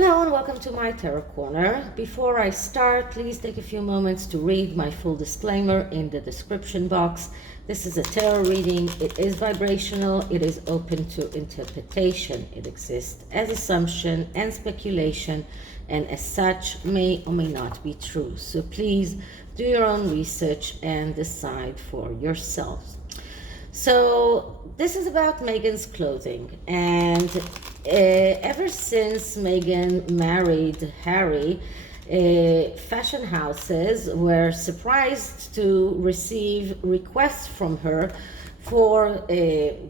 Hello and welcome to my Tarot Corner. Before I start, please take a few moments to read my full disclaimer in the description box. This is a tarot reading. It is vibrational. It is open to interpretation. It exists as assumption and speculation, and as such may or may not be true. So please do your own research and decide for yourselves. So this is about Meghan's clothing, and ever since Meghan married Harry, fashion houses were surprised to receive requests from her for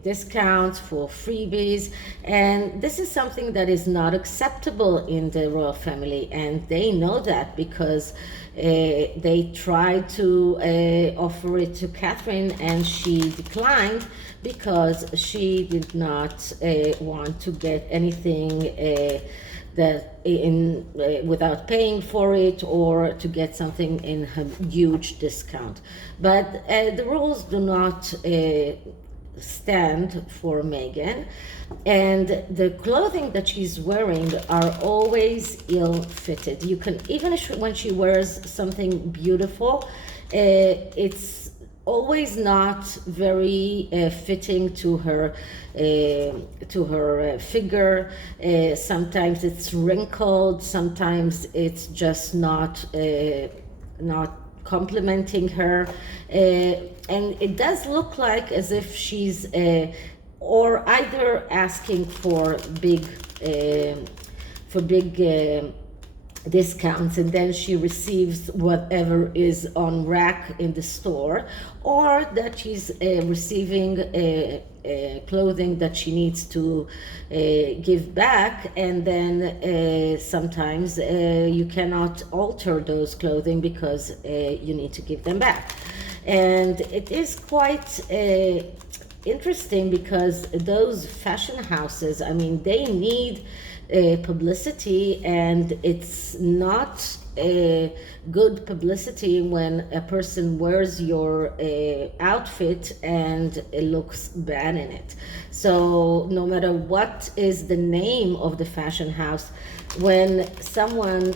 discounts, for freebies, and this is something that is not acceptable in the royal family, and they know that because they tried to offer it to Catherine, and she declined because she did not want to get anything that without paying for it, or to get something in a huge discount. But the rules do not stand for Meghan, and the clothing that she's wearing are always ill-fitted. You can, even when she wears something beautiful, it's always not very fitting to her figure. Sometimes it's wrinkled, sometimes it's just not complimenting her, and it does look like as if she's or either asking for big discounts, and then she receives whatever is on rack in the store, or that she's receiving clothing that she needs to give back, and then sometimes you cannot alter those clothing because you need to give them back. And it is quite interesting because those fashion houses, I mean, they need publicity, and it's not good publicity when a person wears your outfit and it looks bad in it. So no matter what is the name of the fashion house, when someone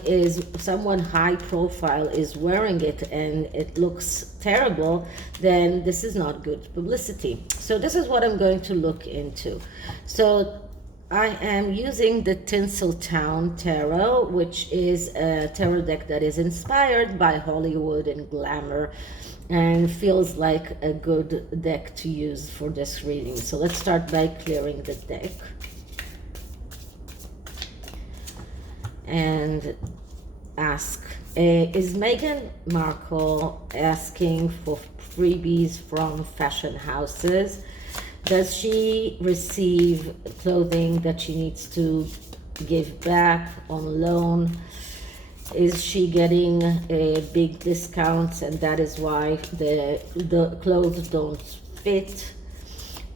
high profile is wearing it and it looks terrible, then this is not good publicity. So this is what I'm going to look into. So I am using the TINSELTOWN tarot, which is a tarot deck that is inspired by Hollywood and glamour, and feels like a good deck to use for this reading. So let's start by clearing the deck and ask, is Meghan Markle asking for freebies from fashion houses? Does she receive clothing that she needs to give back on loan? Is she getting big discounts, and that is why the clothes don't fit?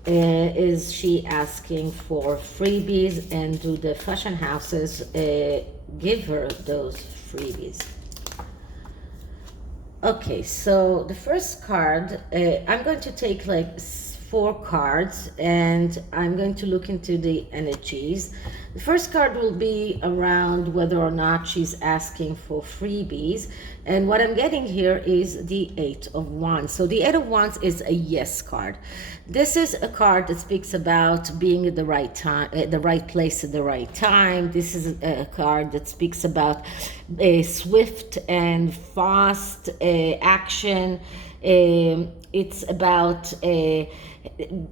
Is she asking for freebies, and do the fashion houses give her those freebies? Okay, so the first card, I'm going to take like 4 cards, and I'm going to look into the energies. The first card will be around whether or not she's asking for freebies, and what I'm getting here is the 8 of Wands. So the 8 of Wands is a yes card. This is a card that speaks about being at the right time, at the right place at the right time. This is a card that speaks about a swift and fast action. It's about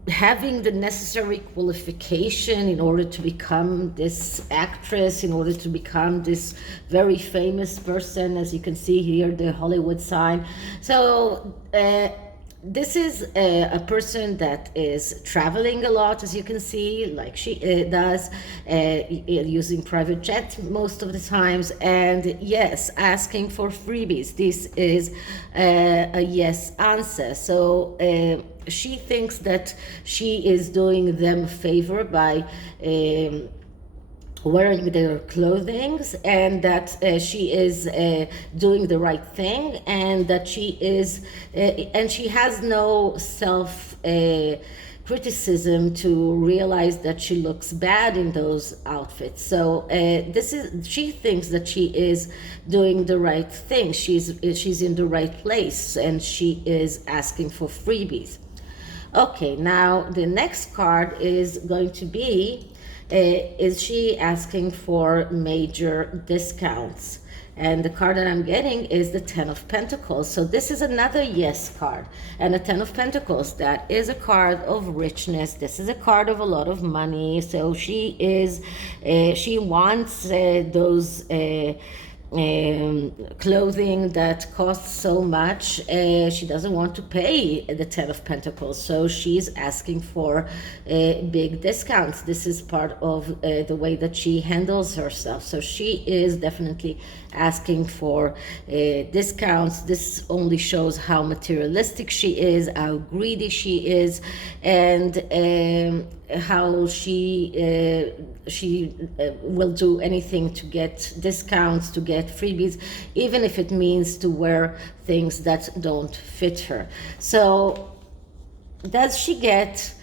having the necessary qualification in order to become this actress, in order to become this very famous person, as you can see here, the Hollywood sign. So this is a person that is traveling a lot, as you can see, like she does, using private jet most of the times, and yes, asking for freebies. This is a yes answer. So she thinks that she is doing them a favor by wearing their clothing, and that she is doing the right thing, and that she is and she has no self criticism to realize that she looks bad in those outfits. So she thinks that she is doing the right thing. She's in the right place, and she is asking for freebies. Okay, now the next card is going to be, is she asking for major discounts? And the card that I'm getting is the Ten of Pentacles. So this is another yes card. And the Ten of Pentacles, that is a card of richness. This is a card of a lot of money. So she wants those clothing that costs so much. She doesn't want to pay the Ten of Pentacles, so she's asking for big discounts. This is part of the way that she handles herself. So she is definitely asking for discounts. This only shows how materialistic she is, how greedy she is, and how she will do anything to get discounts, to get freebies, even if it means to wear things that don't fit her. So does she get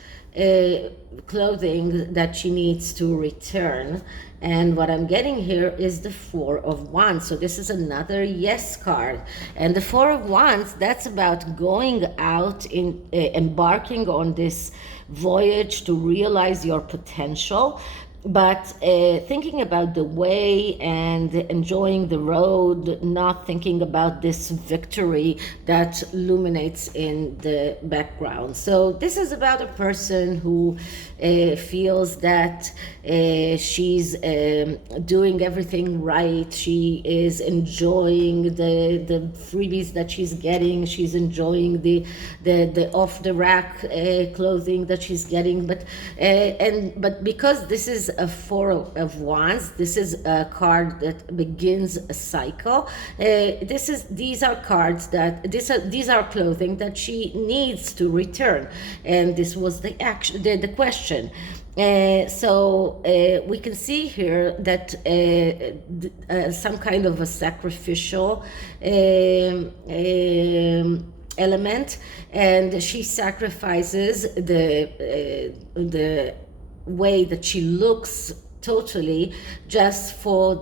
clothing that she needs to return? And what I'm getting here is the Four of Wands. So this is another yes card. And the Four of Wands, that's about going out, embarking on this voyage to realize your potential, but thinking about the way and enjoying the road, not thinking about this victory that illuminates in the background. So this is about a person who feels that she's doing everything right. She is enjoying the freebies that she's getting. She's enjoying the off the rack clothing that she's getting. But because this is a Four of Wands, this is a card that begins a cycle. These are cards that these are clothing that she needs to return, and this was the question. So we can see here that some kind of a sacrificial element, and she sacrifices the way that she looks totally just for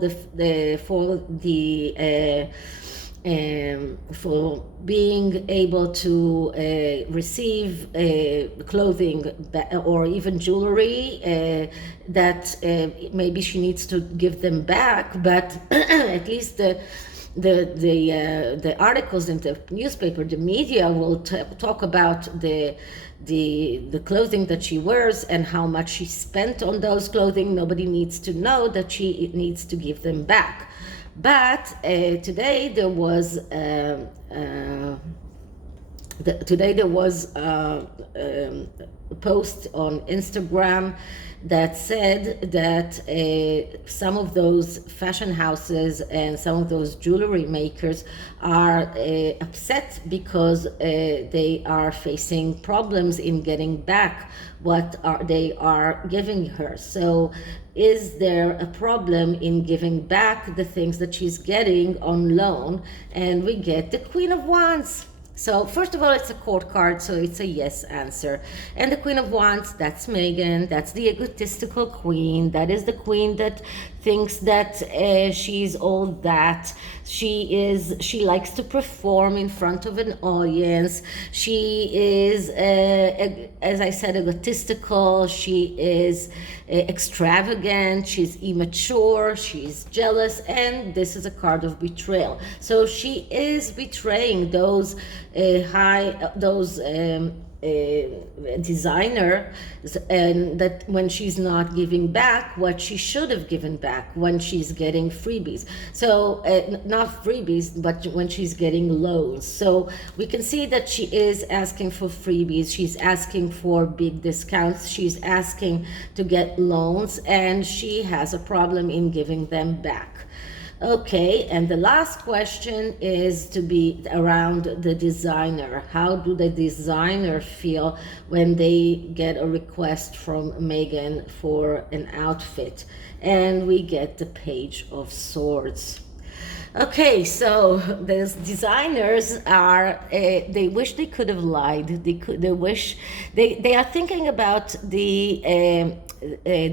being able to receive clothing or even jewelry that maybe she needs to give them back, but at least the articles in the newspaper, the media will talk about the clothing that she wears and how much she spent on those clothing. Nobody needs to know that she needs to give them back. But today there was a post on Instagram that said that some of those fashion houses and some of those jewelry makers are upset because they are facing problems in getting back what they are giving her. So is there a problem in giving back the things that she's getting on loan? And we get the Queen of Wands. So first of all, it's a court card, so it's a yes answer. And the Queen of Wands, that's Meghan. That's the egotistical queen. That is the queen that thinks that she's all that. She likes to perform in front of an audience. She is, as I said, egotistical. She is extravagant. She's immature. She's jealous. And this is a card of betrayal. So she is betraying those designer, and that when she's not giving back what she should have given back when she's getting freebies. So not freebies, but when she's getting loans. So we can see that she is asking for freebies, she's asking for big discounts, she's asking to get loans, and she has a problem in giving them back. Okay, and the last question is to be around the designer. How do the designer feel when they get a request from Meghan for an outfit? And we get the Page of Swords. Okay, so those designers are, they wish they could have lied. They wish, they are thinking about the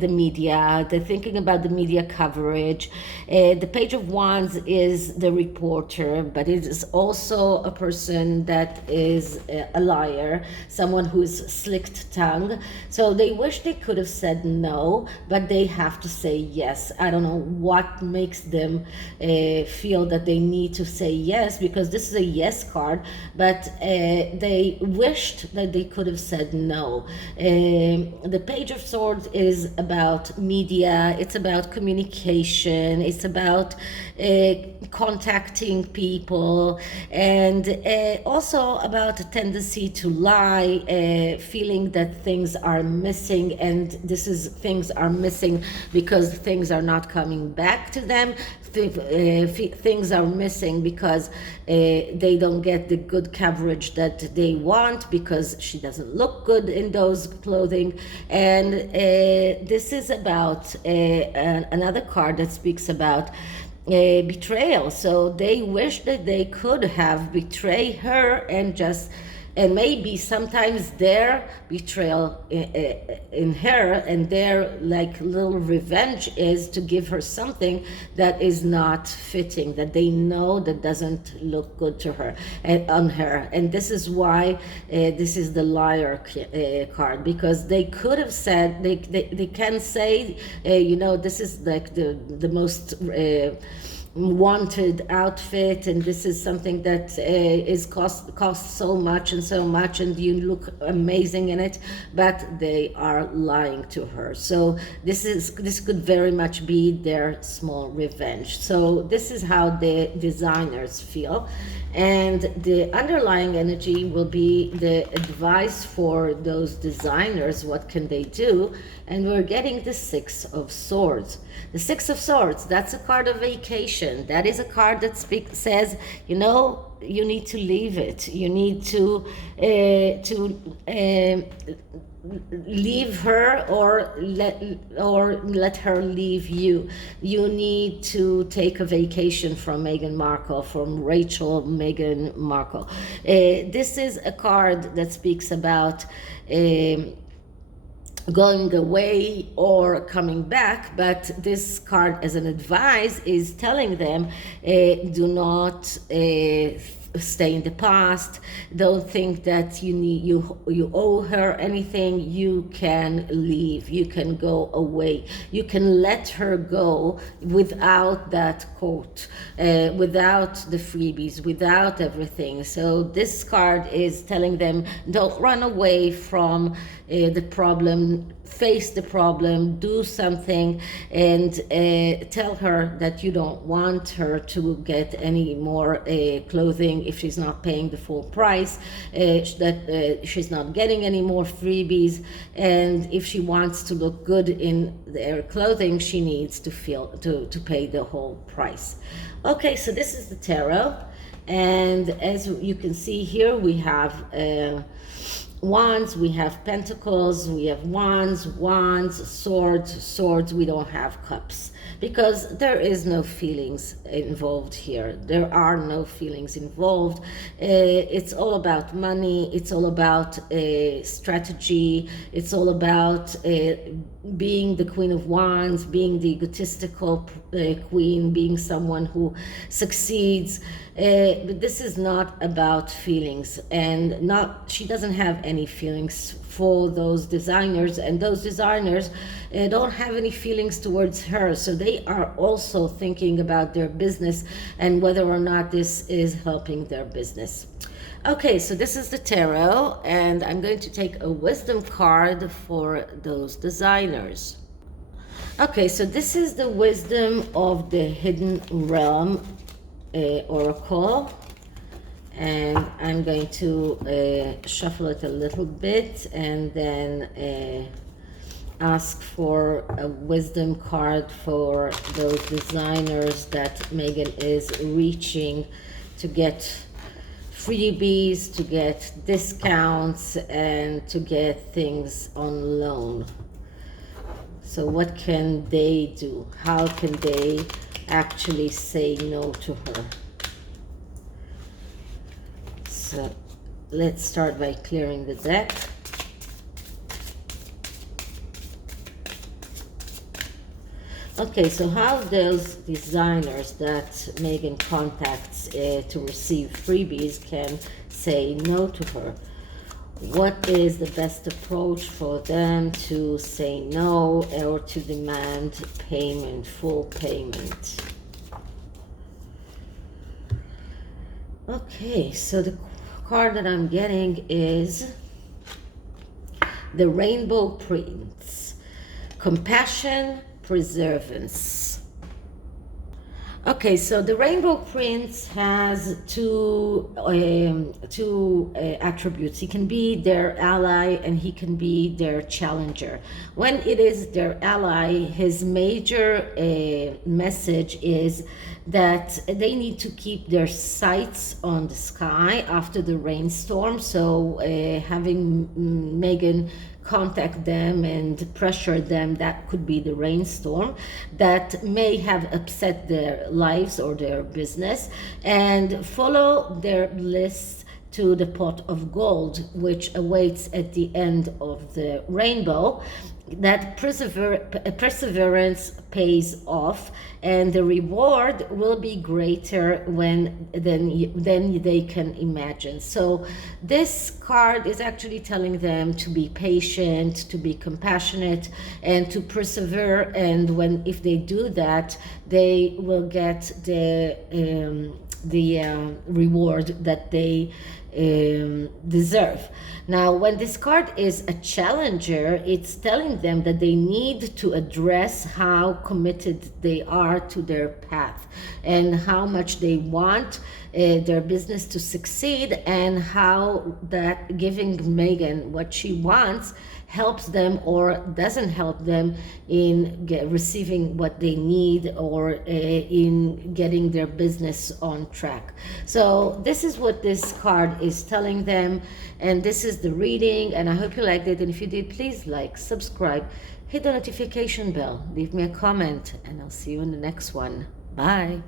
media. They're thinking about the media coverage. The Page of Wands is the reporter, but it is also a person that is a liar, someone who is slicked tongue. So they wish they could have said no, but they have to say yes. I don't know what makes them feel that they need to say yes, because this is a yes card, but they wished that they could have said no. The Page of Swords is about media, it's about communication, it's about contacting people, and also about a tendency to lie, feeling that things are missing, and things are missing because things are not coming back to them. Things are missing because they don't get the good coverage that they want, because she doesn't look good in those clothing. And this is about another card that speaks about betrayal. So they wish that they could have betrayed her, and maybe sometimes their betrayal in her and their like little revenge is to give her something that is not fitting, that they know that doesn't look good to her and on her. And this is why this is the liar card, because they could have said, they can say, this is like the most wanted outfit, and this is something that is cost so much and you look amazing in it, but they are lying to her. So this could very much be their small revenge. So this is how the designers feel, and the underlying energy will be the advice for those designers. What can they do? And we're getting the Six of Swords. The Six of Swords, that's a card of vacation. That is a card that says, you need to leave it. You need to leave her, or let her leave you. You need to take a vacation from Meghan Markle, from Meghan Markle. This is a card that speaks about going away or coming back, but this card as an advice is telling them, do not stay in the past. Don't think that you owe her anything. You can leave, you can go away, you can let her go without that quote, without the freebies, without everything. So this card is telling them, don't run away from the problem. Face the problem, do something, and tell her that you don't want her to get any more clothing if she's not paying the full price, that she's not getting any more freebies, and if she wants to look good in their clothing, she needs to pay the whole price. Okay, so this is the tarot, and as you can see here, we have wands, we have pentacles, we have wands, swords. We don't have cups, because there is no feelings involved here. There are no feelings involved. It's all about money. It's all about strategy. It's all about being the Queen of Wands, being the egotistical queen, being someone who succeeds. But this is not about feelings, and she doesn't have any feelings for those designers, and those designers don't have any feelings towards her. So they are also thinking about their business and whether or not this is helping their business. Okay, so this is the tarot, and I'm going to take a wisdom card for those designers. Okay, so this is the wisdom of the hidden realm oracle, and I'm going to shuffle it a little bit and then ask for a wisdom card for those designers that Meghan is reaching to get freebies, to get discounts, and to get things on loan. So what can they do? How can they actually say no to her. So let's start by clearing the deck. Okay, so how those designers that Meghan contacts to receive freebies can say no to her? What is the best approach for them to say no or to demand payment, full payment? Okay, so the card that I'm getting is the Rainbow Prince. Compassion, preservance. Okay, so the Rainbow Prince has two attributes. He can be their ally and he can be their challenger. When it is their ally, his major message is that they need to keep their sights on the sky after the rainstorm. So having Meghan contact them and pressure them, that could be the rainstorm that may have upset their lives or their business, and follow their bliss to the pot of gold which awaits at the end of the rainbow. That perseverance pays off, and the reward will be greater than they can imagine. So this card is actually telling them to be patient, to be compassionate, and to persevere. And if they do that, they will get the reward that they deserve. Now, when this card is a challenger, it's telling them that they need to address how committed they are to their path and how much they want their business to succeed, and how that giving Meghan what she wants helps them or doesn't help them in receiving what they need or in getting their business on track. So this is what this card is telling them, and this is the reading, and I hope you liked it. And if you did, please like, subscribe, hit the notification bell, leave me a comment, and I'll see you in the next one. Bye.